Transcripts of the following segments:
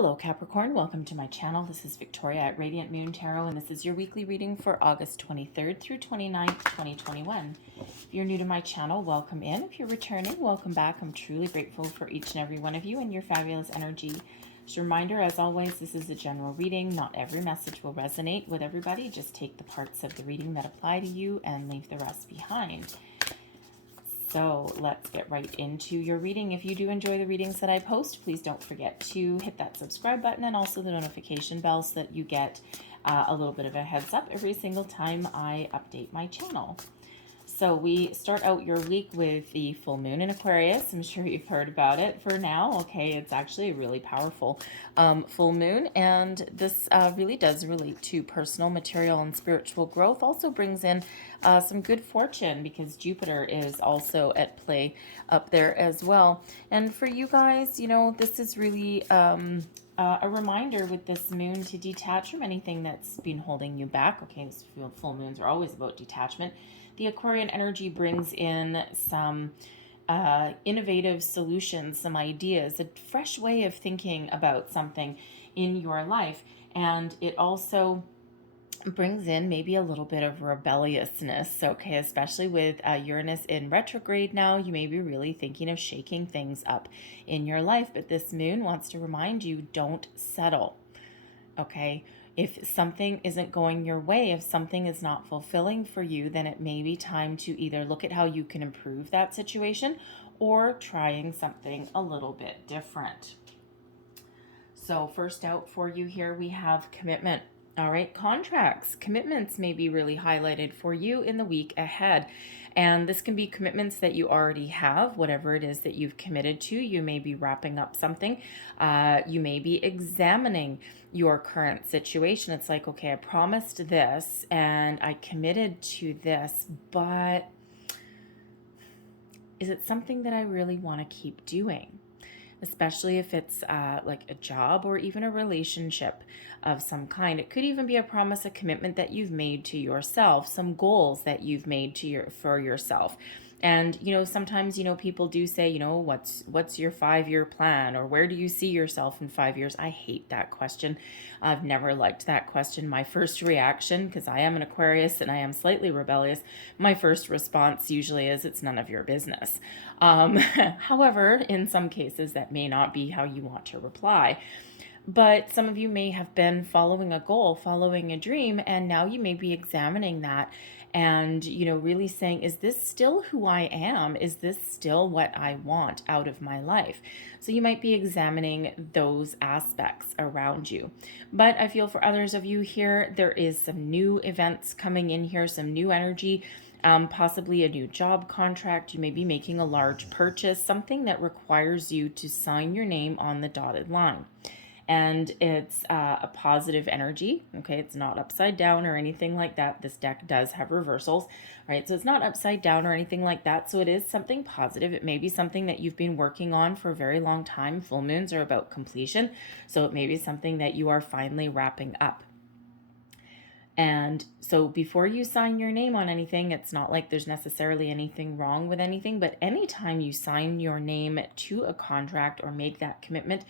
Hello Capricorn, welcome to my channel. This is Victoria at Radiant Moon Tarot, and this is your weekly reading for August 23rd through 29th, 2021. If you're new to my channel, welcome in. If you're returning, welcome back. I'm truly grateful for each and every one of you and your fabulous energy. Just a reminder, as always, this is a general reading. Not every message will resonate with everybody. Just take the parts of the reading that apply to you and leave the rest behind. So let's get right into your reading. If you do enjoy the readings that I post, please don't forget to hit that subscribe button and also the notification bell so that you get a little bit of a heads up every single time I update my channel. So we start out your week with the full moon in Aquarius. I'm sure you've heard about it for now. Okay, it's actually a really powerful full moon, and this really does relate to personal, material, and spiritual growth. Also brings in some good fortune because Jupiter is also at play up there as well. And for you guys, you know, this is really a reminder with this moon to detach from anything that's been holding you back. Okay, full moons are always about detachment. The Aquarian energy brings in some innovative solutions, some ideas, a fresh way of thinking about something in your life. And it also brings in maybe a little bit of rebelliousness, okay, especially with Uranus in retrograde now. You may be really thinking of shaking things up in your life, but this moon wants to remind you, don't settle, okay? If something isn't going your way, if something is not fulfilling for you, then it may be time to either look at how you can improve that situation or trying something a little bit different. So first out for you here, we have commitment. All right, contracts, commitments may be really highlighted for you in the week ahead. And this can be commitments that you already have, whatever it is that you've committed to. You may be wrapping up something. You may be examining your current situation. It's like, okay, I promised this and I committed to this, but is it something that I really want to keep doing? Especially if it's like a job or even a relationship of some kind. It could even be a promise, a commitment that you've made to yourself, some goals that you've made for yourself. And, you know, sometimes, you know, people do say, you know, what's your 5-year plan, or where do you see yourself in 5 years? I hate that question. I've never liked that question. My first reaction, because I am an Aquarius and I am slightly rebellious, my first response usually is, it's none of your business. However, in some cases that may not be how you want to reply. But some of you may have been following a goal, following a dream, and now you may be examining that and, you know, really saying, is this still who I am? Is this still what I want out of my life? So you might be examining those aspects around you. But I feel for others of you here, there is some new events coming in here, some new energy. Possibly a new job contract. You may be making a large purchase, something that requires you to sign your name on the dotted line. And it's a positive energy, okay? It's not upside down or anything like that. This deck does have reversals, right? So it's not upside down or anything like that. So it is something positive. It may be something that you've been working on for a very long time. Full moons are about completion. So it may be something that you are finally wrapping up. And so before you sign your name on anything, it's not like there's necessarily anything wrong with anything, but anytime you sign your name to a contract or make that commitment,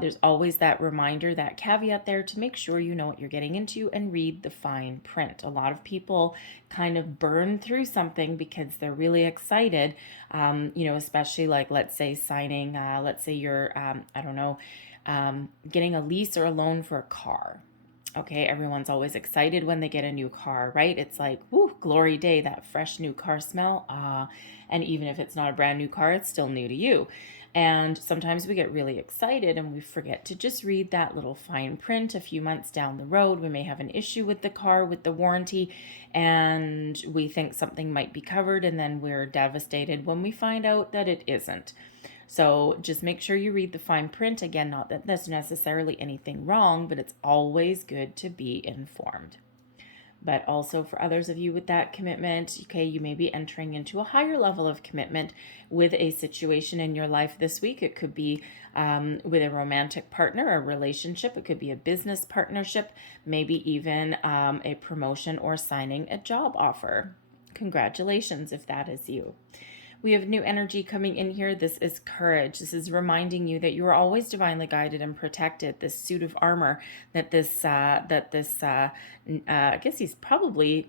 there's always that reminder, that caveat there to make sure you know what you're getting into and read the fine print. A lot of people kind of burn through something because they're really excited, you know, especially like, let's say signing, let's say you're, I don't know, getting a lease or a loan for a car. Okay, everyone's always excited when they get a new car, right? It's like, whoo, glory day, that fresh new car smell. And even if it's not a brand new car, it's still new to you. And sometimes we get really excited and we forget to just read that little fine print. A few months down the road, we may have an issue with the car, with the warranty, and we think something might be covered, and then we're devastated when we find out that it isn't. So just make sure you read the fine print. Again, not that there's necessarily anything wrong, but it's always good to be informed. But also for others of you with that commitment, okay, you may be entering into a higher level of commitment with a situation in your life this week. It could be with a romantic partner, a relationship. It could be a business partnership, maybe even a promotion or signing a job offer. Congratulations if that is you. We have new energy coming in here. This is courage. This is reminding you that you are always divinely guided and protected. This suit of armor that I guess he's probably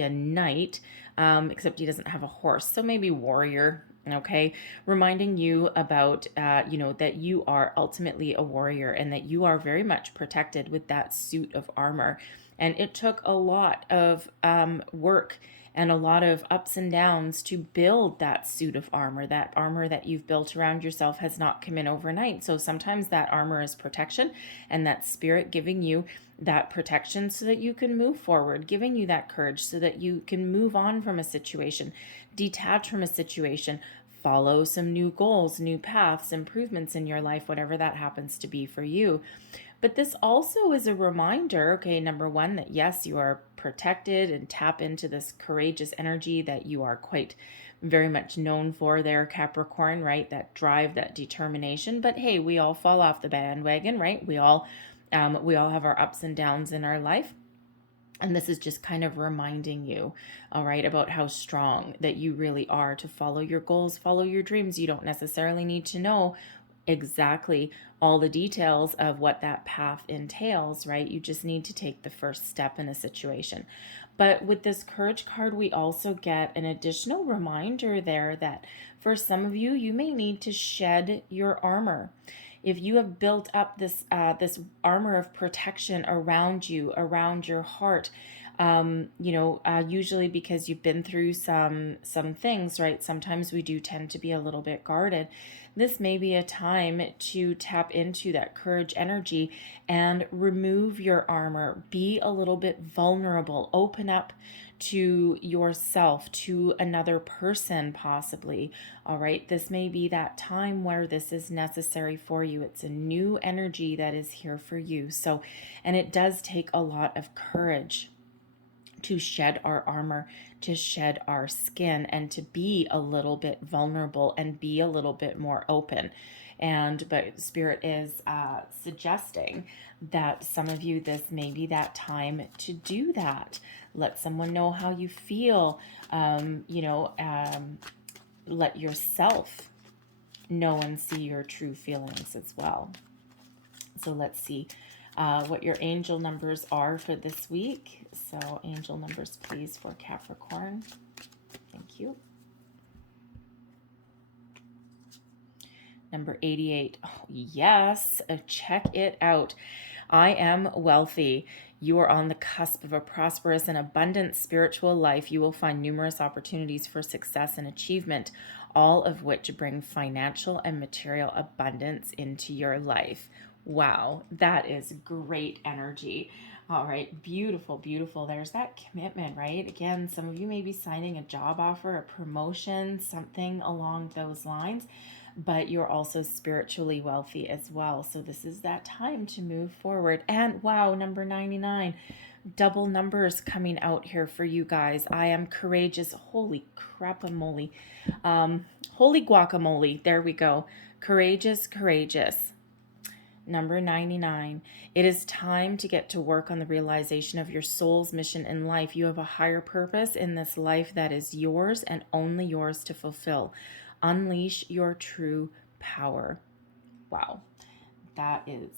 a knight, except he doesn't have a horse. So maybe warrior. Okay, reminding you about, that you are ultimately a warrior and that you are very much protected with that suit of armor. And it took a lot of work and a lot of ups and downs to build that suit of armor. That armor that you've built around yourself has not come in overnight. So sometimes that armor is protection, and that spirit giving you that protection so that you can move forward, giving you that courage so that you can move on from a situation, detach from a situation, follow some new goals, new paths, improvements in your life, whatever that happens to be for you. But this also is a reminder, okay, number one, that yes, you are protected, and tap into this courageous energy that you are quite very much known for there, Capricorn, right? That drive, that determination. But hey, we all fall off the bandwagon, right? We all have our ups and downs in our life. And this is just kind of reminding you, all right, about how strong that you really are to follow your goals, follow your dreams. You don't necessarily need to know exactly all the details of what that path entails, right? You just need to take the first step in a situation. But with this courage card, we also get an additional reminder there that for some of you, you may need to shed your armor. If you have built up this armor of protection around you, around your heart, usually because you've been through some things, right? Sometimes we do tend to be a little bit guarded. This may be a time to tap into that courage energy and remove your armor. Be a little bit vulnerable. Open up to yourself, to another person, possibly. All right, this may be that time where this is necessary for you. It's a new energy that is here for you. So, and it does take a lot of courage to shed our armor, to shed our skin, and to be a little bit vulnerable and be a little bit more open. But Spirit is suggesting that some of you, this may be that time to do that. Let someone know how you feel. Let yourself know and see your true feelings as well. So let's see what your angel numbers are for this week. So angel numbers, please, for Capricorn. Thank you. Number 88. Oh, yes. Check it out. I am wealthy. You are on the cusp of a prosperous and abundant spiritual life. You will find numerous opportunities for success and achievement, all of which bring financial and material abundance into your life. Wow, that is great energy. All right, beautiful, beautiful. There's that commitment, right? Again, some of you may be signing a job offer, a promotion, something along those lines, but you're also spiritually wealthy as well. So this is that time to move forward. And wow, number 99, double numbers coming out here for you guys. I am courageous. Holy crap-a-mole. Holy guacamole. There we go. Courageous, courageous. Number 99, it is time to get to work on the realization of your soul's mission in life. You have a higher purpose in this life that is yours and only yours to fulfill. Unleash your true power. Wow, that is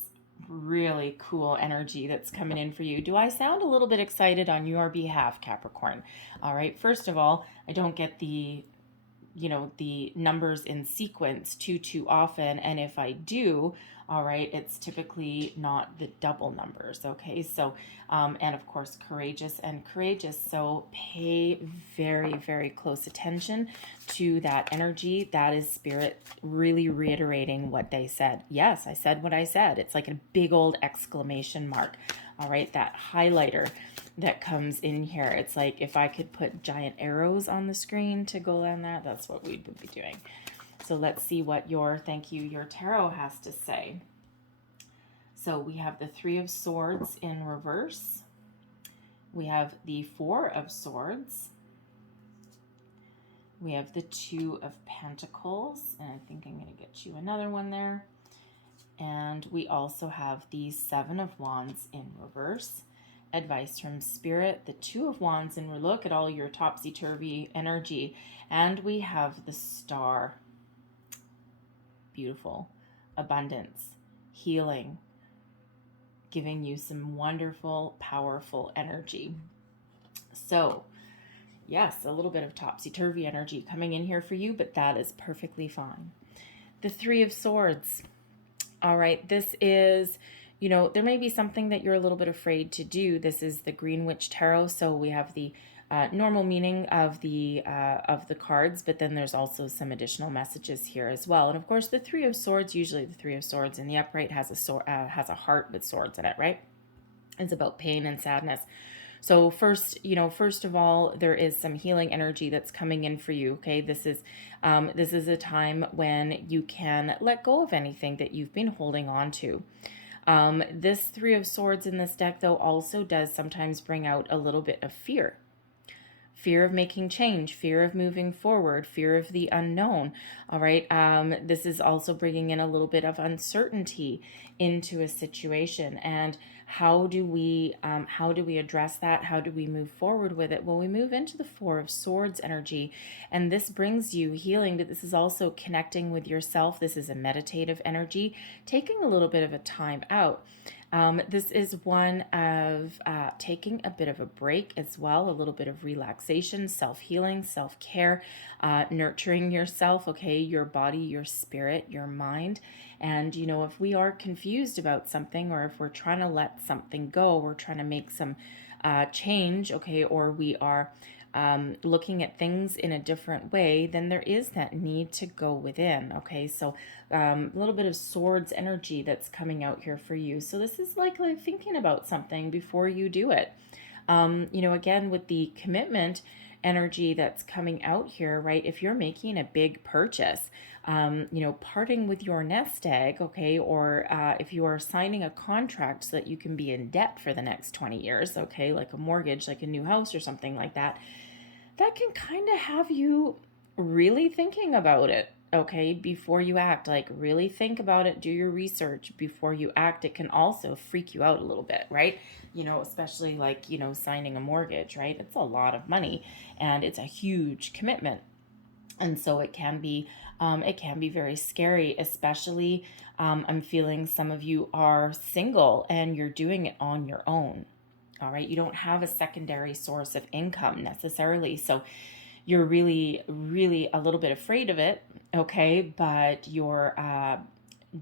really cool energy that's coming in for you. Do I sound a little bit excited on your behalf, Capricorn? All right, first of all, I don't get the numbers in sequence too often, and if I do, all right, it's typically not the double numbers. Okay, so and of course courageous and courageous, so pay very, very close attention to that energy. That is Spirit really reiterating what they said. Yes, I said what I said. It's like a big old exclamation mark. All right, that highlighter that comes in here. It's like if I could put giant arrows on the screen to go down there, that's what we would be doing. So let's see what your tarot has to say. So we have the Three of Swords in reverse. We have the Four of Swords. We have the Two of Pentacles, and I think I'm going to get you another one there. And we also have the Seven of Wands in reverse. advice from Spirit, the Two of Wands, and we look at all your topsy-turvy energy, and we have the Star. Beautiful. Abundance, healing, giving you some wonderful, powerful energy. So, yes, a little bit of topsy-turvy energy coming in here for you, but that is perfectly fine. The Three of Swords. All right, this is, there may be something that you're a little bit afraid to do. This is the Green Witch Tarot, so we have the normal meaning of the cards, but then there's also some additional messages here as well. And of course, the Three of Swords, usually the Three of Swords in the upright has a heart with swords in it, right? It's about pain and sadness. So first of all, there is some healing energy that's coming in for you. Okay, this is a time when you can let go of anything that you've been holding on to. This Three of Swords in this deck, though, also does sometimes bring out a little bit of fear. Fear of making change, fear of moving forward, fear of the unknown. All right. This is also bringing in a little bit of uncertainty into a situation. And how do we address that? How do we move forward with it? Well, we move into the Four of Swords energy, and this brings you healing, but this is also connecting with yourself. This is a meditative energy, taking a little bit of a time out. This is one of taking a bit of a break as well, a little bit of relaxation, self-healing, self-care, nurturing yourself, okay, your body, your spirit, your mind. And, if we are confused about something, or if we're trying to let something go, we're trying to make some change, okay, or we are looking at things in a different way, then there is that need to go within. Okay, so a little bit of swords energy that's coming out here for you. So this is like thinking about something before you do it. Again, with the commitment energy that's coming out here, right? If you're making a big purchase, parting with your nest egg, okay, or if you are signing a contract so that you can be in debt for the next 20 years, okay, like a mortgage, like a new house or something like that, that can kind of have you really thinking about it, okay, before you act. Like, really think about it, do your research before you act. It can also freak you out a little bit, right? Especially like, signing a mortgage, right? It's a lot of money and it's a huge commitment. And so it can be very scary, especially I'm feeling some of you are single and you're doing it on your own. All right, you don't have a secondary source of income necessarily, so you're really, really a little bit afraid of it, okay? But you're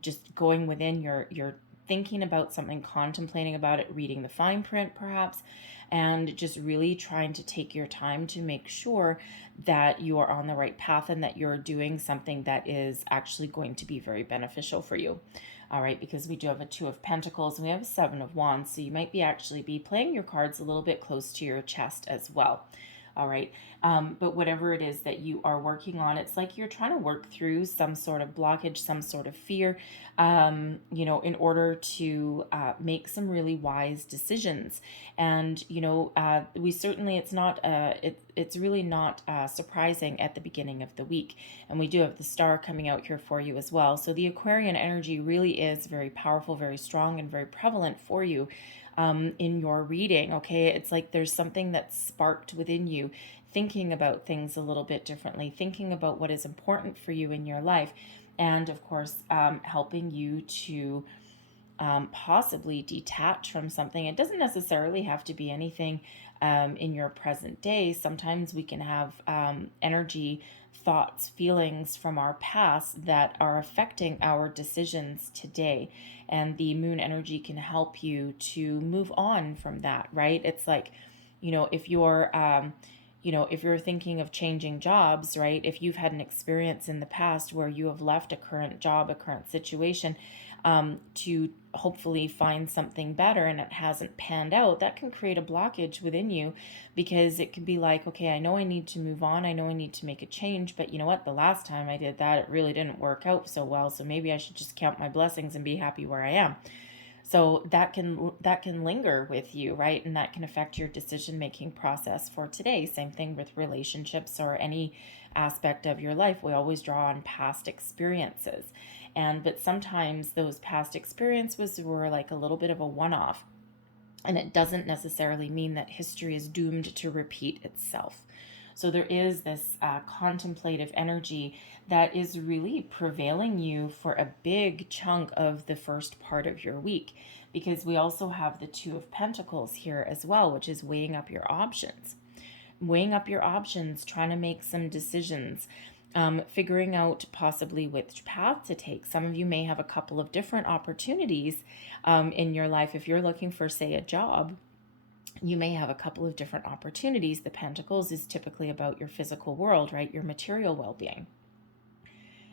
just going within, you're thinking about something, contemplating about it, reading the fine print perhaps, and just really trying to take your time to make sure that you are on the right path and that you're doing something that is actually going to be very beneficial for you. All right, because we do have a Two of Pentacles and we have a Seven of Wands, so you might be actually be playing your cards a little bit close to your chest as well. All right, but whatever it is that you are working on, it's like you're trying to work through some sort of blockage, some sort of fear, in order to make some really wise decisions. And we certainly, it's really not surprising at the beginning of the week. And we do have the Star coming out here for you as well. So the Aquarian energy really is very powerful, very strong, and very prevalent for you in your reading. Okay, it's like there's something that's sparked within you, thinking about things a little bit differently, thinking about what is important for you in your life, and of course helping you to possibly detach from something. It doesn't necessarily have to be anything in your present day. Sometimes we can have energy, thoughts, feelings from our past that are affecting our decisions today. And the moon energy can help you to move on from that, right? It's like, if you're if you're thinking of changing jobs, right? If you've had an experience in the past where you have left a current job, a current situation, to hopefully find something better and it hasn't panned out, that can create a blockage within you, because it can be like, okay, I know I need to move on. I know I need to make a change, but you know what? The last time I did that, it really didn't work out so well. So maybe I should just count my blessings and be happy where I am. So that can linger with you, right? And that can affect your decision-making process for today. Same thing with relationships or any aspect of your life. We always draw on past experiences. But sometimes those past experiences were like a little bit of a one-off. And it doesn't necessarily mean that history is doomed to repeat itself. So there is this contemplative energy that is really prevailing you for a big chunk of the first part of your week, because we also have the Two of Pentacles here as well, which is weighing up your options. Weighing up your options, trying to make some decisions, figuring out possibly which path to take. Some of you may have a couple of different opportunities in your life. If you're looking for, say, a job, you may have a couple of different opportunities. The Pentacles is typically about your physical world, right? Your material well-being.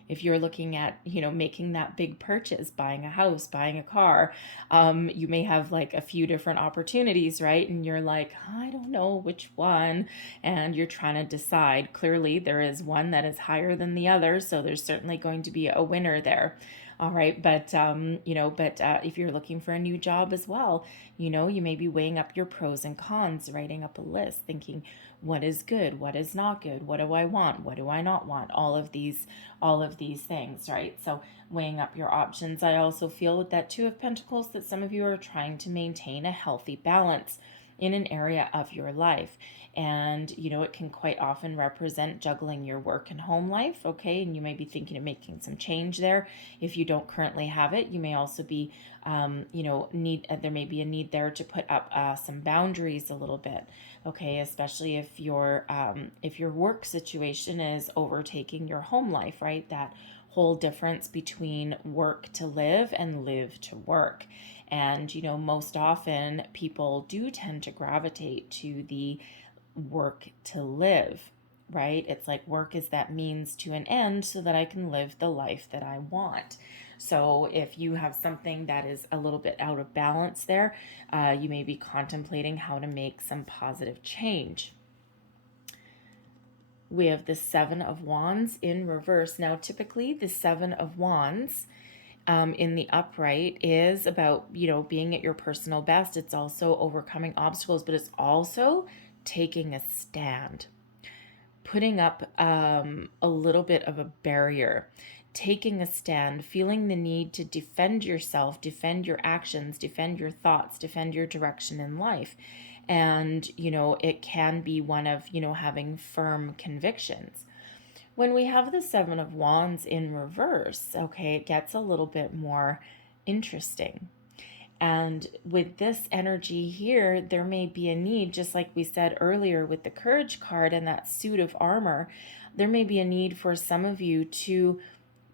If you're looking at, making that big purchase, buying a house, buying a car, you may have like a few different opportunities, right? And you're like, I don't know which one. And you're trying to decide. Clearly, there is one that is higher than the other. So there's certainly going to be a winner there. All right. But if you're looking for a new job as well, you may be weighing up your pros and cons, writing up a list, thinking, what is good, what is not good, what do I want, what do I not want, all of these things, right? So weighing up your options. I also feel with that Two of Pentacles that some of you are trying to maintain a healthy balance in an area of your life. And, it can quite often represent juggling your work and home life, okay? And you may be thinking of making some change there. If you don't currently have it, you may also be, there may be a need there to put up some boundaries a little bit, okay? Especially if your work situation is overtaking your home life, right? That whole difference between work to live and live to work. And, most often people do tend to gravitate to the work to live, right? It's like work is that means to an end so that I can live the life that I want. So if you have something that is a little bit out of balance there, you may be contemplating how to make some positive change. We have the Seven of Wands in reverse. Now, typically the Seven of Wands in the upright is about, being at your personal best. It's also overcoming obstacles, but it's also taking a stand, putting up a little bit of a barrier, taking a stand, feeling the need to defend yourself, defend your actions, defend your thoughts, defend your direction in life. And, it can be one of, having firm convictions. When we have the Seven of Wands in reverse, okay, it gets a little bit more interesting. And with this energy here, there may be a need, just like we said earlier with the Courage card and that suit of armor, there may be a need for some of you to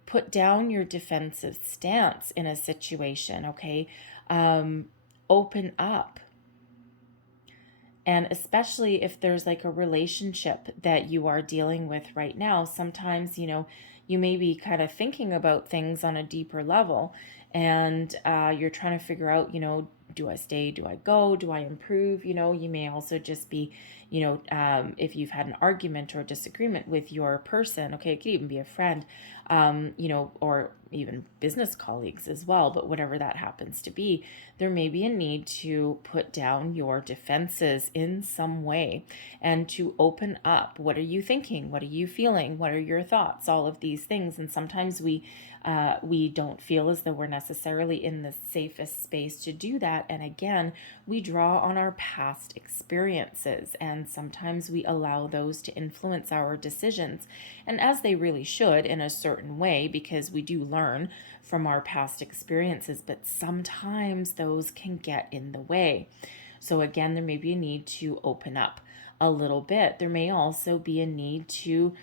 put down your defensive stance in a situation, okay? Open up. And especially if there's like a relationship that you are dealing with right now, sometimes, you may be kind of thinking about things on a deeper level, and you're trying to figure out, do I stay? Do I go? Do I improve? You may also just be, if you've had an argument or disagreement with your person, okay, it could even be a friend, or even business colleagues as well, but whatever that happens to be, there may be a need to put down your defenses in some way and to open up. What are you thinking? What are you feeling? What are your thoughts? All of these things. And sometimes we don't feel as though we're necessarily in the safest space to do that. And again, we draw on our past experiences, and sometimes we allow those to influence our decisions, and as they really should in a certain way, because we do learn from our past experiences, but sometimes those can get in the way. So again, there may be a need to open up a little bit. There may also be a need to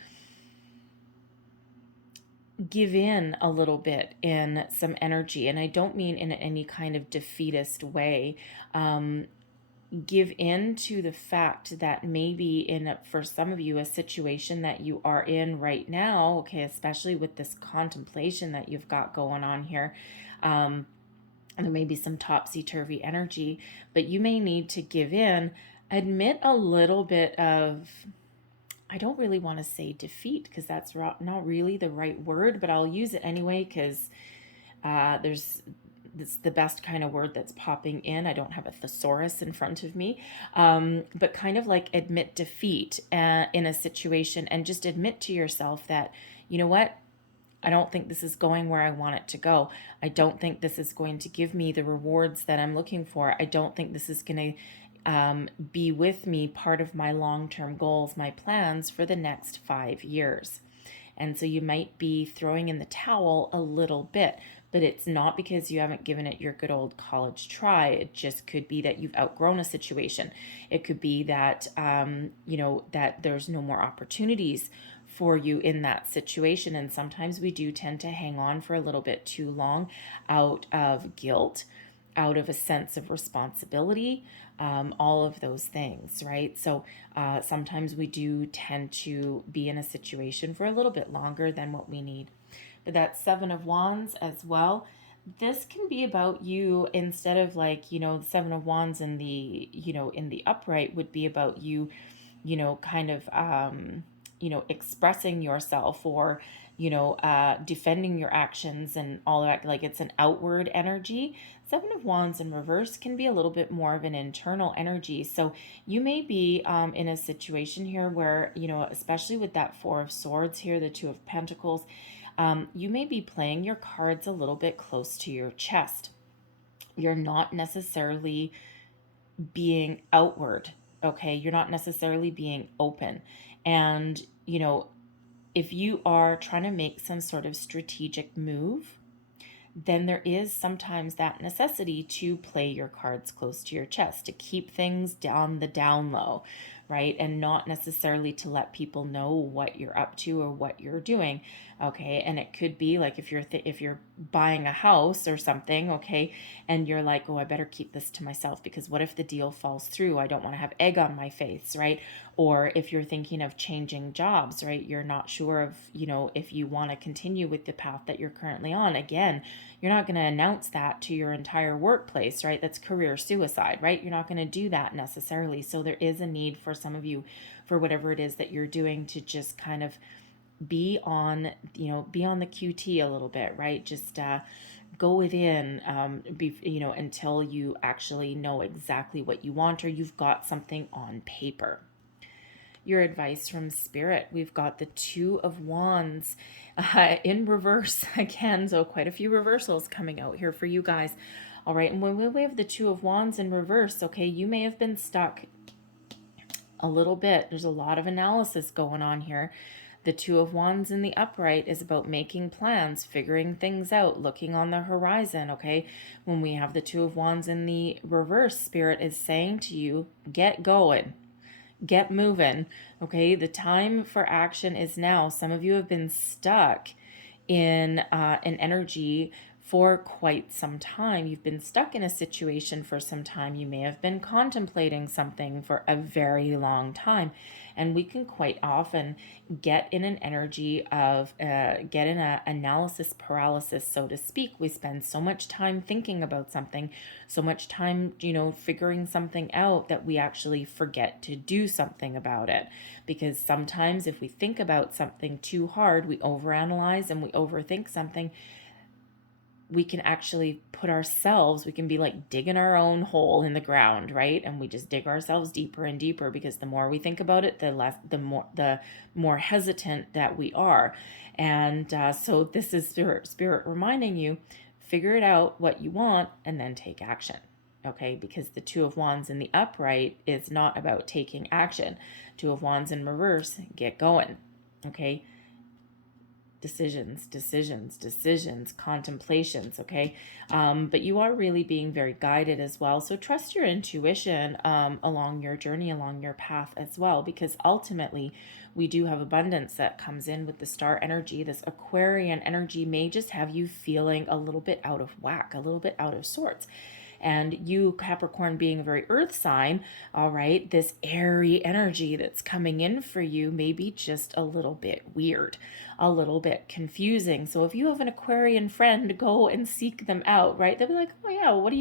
give in a little bit in some energy. And I don't mean in any kind of defeatist way. Give in to the fact that maybe for some of you, a situation that you are in right now, okay, especially with this contemplation that you've got going on here, and there may be some topsy-turvy energy, but you may need to give in, admit a little bit of, I don't really want to say defeat, because that's not really the right word, but I'll use it anyway, because it's the best kind of word that's popping in. I don't have a thesaurus in front of me, but kind of like admit defeat in a situation, and just admit to yourself that, you know what, I don't think this is going where I want it to go. I don't think this is going to give me the rewards that I'm looking for. I don't think this is going to be with me, part of my long-term goals, my plans for the next 5 years. And so you might be throwing in the towel a little bit, but it's not because you haven't given it your good old college try. It just could be that you've outgrown a situation. It could be that, that there's no more opportunities for you in that situation. And sometimes we do tend to hang on for a little bit too long out of guilt, out of a sense of responsibility, all of those things, right? So sometimes we do tend to be in a situation for a little bit longer than what we need. But that Seven of Wands as well, this can be about you, instead of like, the Seven of Wands in the, in the upright would be about you, kind of, expressing yourself, or, defending your actions and all that. Like, it's an outward energy. Seven of Wands in reverse can be a little bit more of an internal energy. So you may be in a situation here where, especially with that Four of Swords here, the Two of Pentacles, you may be playing your cards a little bit close to your chest. You're not necessarily being outward, okay? You're not necessarily being open. And, if you are trying to make some sort of strategic move, then there is sometimes that necessity to play your cards close to your chest, to keep things on the down low, right? And not necessarily to let people know what you're up to or what you're doing, okay? And it could be like if you're buying a house or something, okay, and you're like, oh, I better keep this to myself, because what if the deal falls through? I don't want to have egg on my face, right? Or if you're thinking of changing jobs, right? You're not sure of, if you want to continue with the path that you're currently on. Again, you're not going to announce that to your entire workplace, right? That's career suicide, right? You're not going to do that necessarily. So there is a need for some of you, for whatever it is that you're doing, to just kind of be on, be on the QT a little bit, right? Just go within, until you actually know exactly what you want, or you've got something on paper. Your advice from Spirit, we've got the Two of Wands in reverse again, so quite a few reversals coming out here for you guys. All right, and when we have the Two of Wands in reverse, okay, you may have been stuck a little bit. There's a lot of analysis going on here. The Two of Wands in the upright is about making plans, figuring things out, looking on the horizon, okay? When we have the Two of Wands in the reverse, Spirit is saying to you, get going. Get moving, okay? The time for action is now. Some of you have been stuck in an energy for quite some time. You've been stuck in a situation for some time. You may have been contemplating something for a very long time. And we can quite often get in an energy of, get in an analysis paralysis, so to speak. We spend so much time thinking about something, so much time, figuring something out, that we actually forget to do something about it. Because sometimes if we think about something too hard, we overanalyze and we overthink something, we can actually we can be like digging our own hole in the ground, right? And we just dig ourselves deeper and deeper, because the more we think about it, the more hesitant that we are. And so this is spirit reminding you, figure it out what you want and then take action. Okay, because the Two of Wands in the upright is not about taking action. Two of Wands in reverse, get going. Okay, decisions, contemplations, okay? But you are really being very guided as well. So trust your intuition along your journey, along your path as well, because ultimately we do have abundance that comes in with the star energy. This Aquarian energy may just have you feeling a little bit out of whack, a little bit out of sorts. And you, Capricorn, being a very earth sign, all right, this airy energy that's coming in for you may be just a little bit weird, a little bit confusing. So if you have an Aquarian friend, go and seek them out, right? They'll be like, oh yeah, what are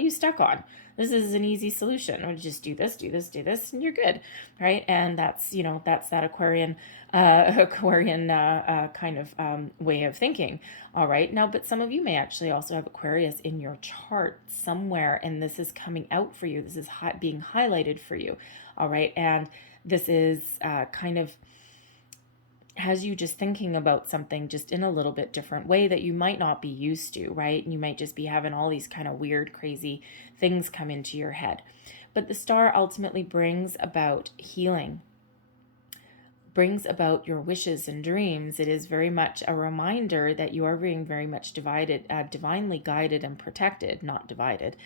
you stuck on? This is an easy solution. Or just do this, and you're good, right? And that's, that's that Aquarian kind of way of thinking. All right. Now, but some of you may actually also have Aquarius in your chart somewhere, and this is coming out for you. This is being highlighted for you. All right. And this is kind of has you just thinking about something just in a little bit different way that you might not be used to, right? And you might just be having all these kind of weird, crazy things come into your head. But the star ultimately brings about healing, brings about your wishes and dreams. It is very much a reminder that you are being very much divinely guided and protected, not divided,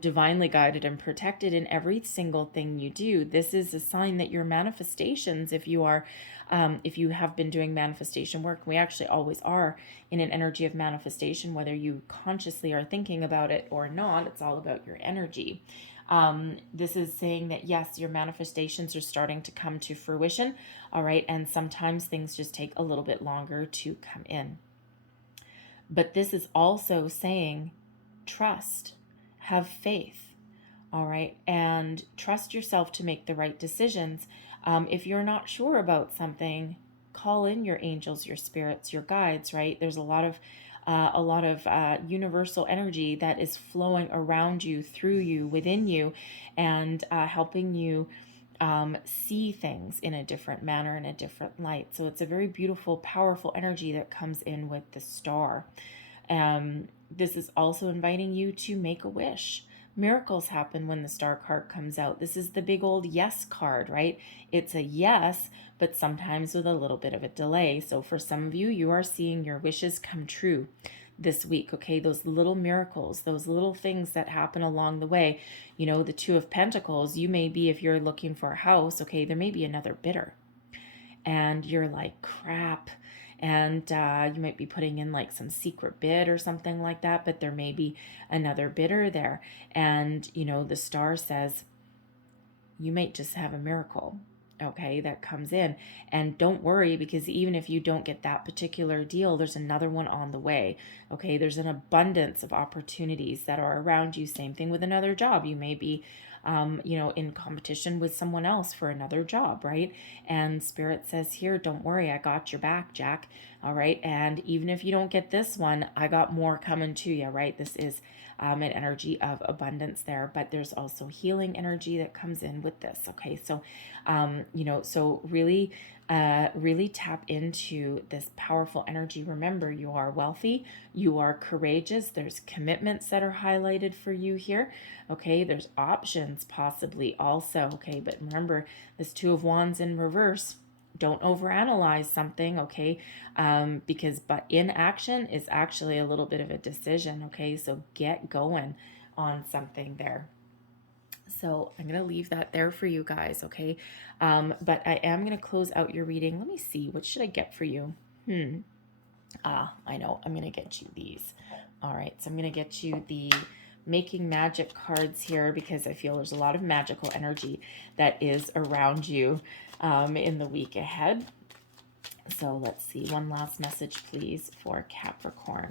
divinely guided and protected in every single thing you do. This is a sign that your manifestations, if you have been doing manifestation work, we actually always are in an energy of manifestation, whether you consciously are thinking about it or not, it's all about your energy. This is saying that yes, your manifestations are starting to come to fruition, all right, and sometimes things just take a little bit longer to come in. But this is also saying trust, have faith, all right, and trust yourself to make the right decisions. If you're not sure about something, call in your angels, your spirits, your guides, right? There's a lot of universal energy that is flowing around you, through you, within you, and helping you see things in a different manner, in a different light. So it's a very beautiful, powerful energy that comes in with the star. This is also inviting you to make a wish. Miracles happen when the star card comes out. This is the big old yes card, right? It's a yes, but sometimes with a little bit of a delay. So for some of you, you are seeing your wishes come true this week, okay? Those little miracles, those little things that happen along the way. You know, the Two of Pentacles, you may be, if you're looking for a house, okay, there may be another bidder. And you're like, crap. And you might be putting in like some secret bid or something like that, but there may be another bidder there. And, you know, the star says, you might just have a miracle, okay, that comes in. And don't worry, because even if you don't get that particular deal, there's another one on the way, okay? There's an abundance of opportunities that are around you. Same thing with another job. You may be in competition with someone else for another job, right? And Spirit says here, don't worry, I got your back, Jack. All right. And even if you don't get this one, I got more coming to you, right? This is an energy of abundance there, but there's also healing energy that comes in with this. Okay. So, so really tap into this powerful energy. Remember, you are wealthy, you are courageous. There's commitments that are highlighted for you here. Okay, there's options possibly also. Okay, but remember, this Two of Wands in reverse. Don't overanalyze something, okay? But inaction is actually a little bit of a decision, okay? So get going on something there. So I'm going to leave that there for you guys, okay? But I am going to close out your reading. Let me see. What should I get for you? I know. I'm going to get you these. All right. So I'm going to get you the Making Magic cards here because I feel there's a lot of magical energy that is around you in the week ahead. So let's see. One last message, please, for Capricorn.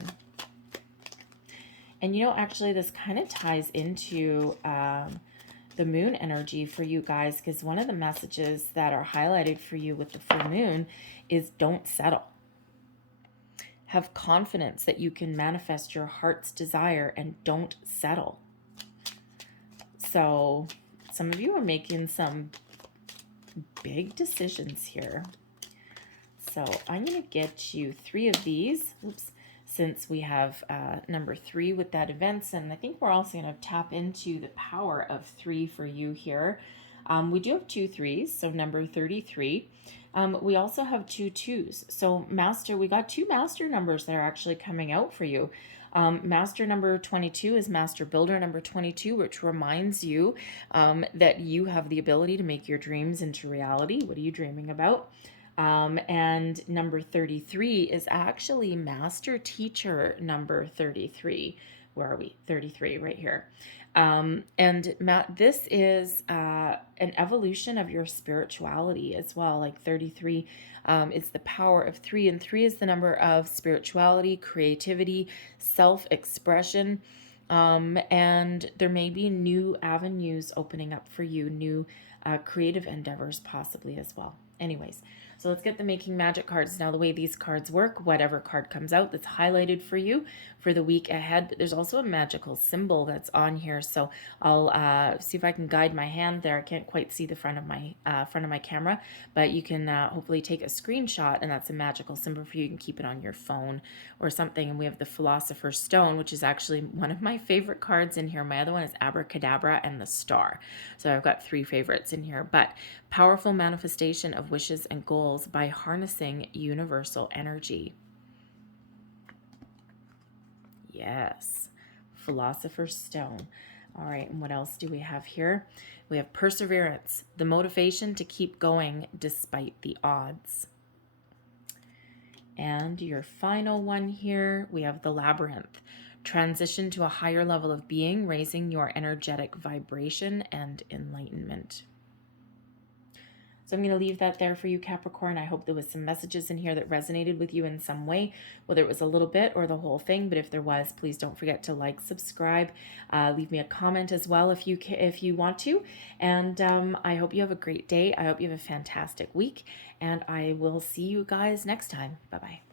And, actually, this kind of ties into the moon energy for you guys, because one of the messages that are highlighted for you with the full moon is don't settle. Have confidence that you can manifest your heart's desire and don't settle. So some of you are making some big decisions here. So I'm going to get you 3 of these. Oops. Since we have number 3 with that events, and I think we're also going to tap into the power of 3 for you here. We do have 2 3s, so number 33. We also have 2 2s. So we got 2 master numbers that are actually coming out for you. Master number 22 is Master Builder number 22, which reminds you that you have the ability to make your dreams into reality. What are you dreaming about? And number 33 is actually Master Teacher number 33. Where are we? 33 right here. This is an evolution of your spirituality as well. Like 33 is the power of 3, and 3 is the number of spirituality, creativity, self-expression, and there may be new avenues opening up for you, new creative endeavors possibly as well. Anyways, So let's get the Making Magic cards. Now, the way these cards work, whatever card comes out that's highlighted for you for the week ahead, but there's also a magical symbol that's on here. So I'll see if I can guide my hand there. I can't quite see the front of my camera, but you can hopefully take a screenshot, and that's a magical symbol for you. You can keep it on your phone or something. And we have the Philosopher's Stone, which is actually one of my favorite cards in here. My other one is Abracadabra and the Star. So I've got 3 favorites in here. But powerful manifestation of wishes and goals by harnessing universal energy. Yes, Philosopher's Stone. All right, and what else do we have here? We have perseverance, the motivation to keep going despite the odds. And your final one here, we have the Labyrinth, transition to a higher level of being, raising your energetic vibration and enlightenment. So I'm going to leave that there for you, Capricorn. I hope there was some messages in here that resonated with you in some way, whether it was a little bit or the whole thing. But if there was, please don't forget to like, subscribe, leave me a comment as well if you want to. And I hope you have a great day. I hope you have a fantastic week. And I will see you guys next time. Bye-bye.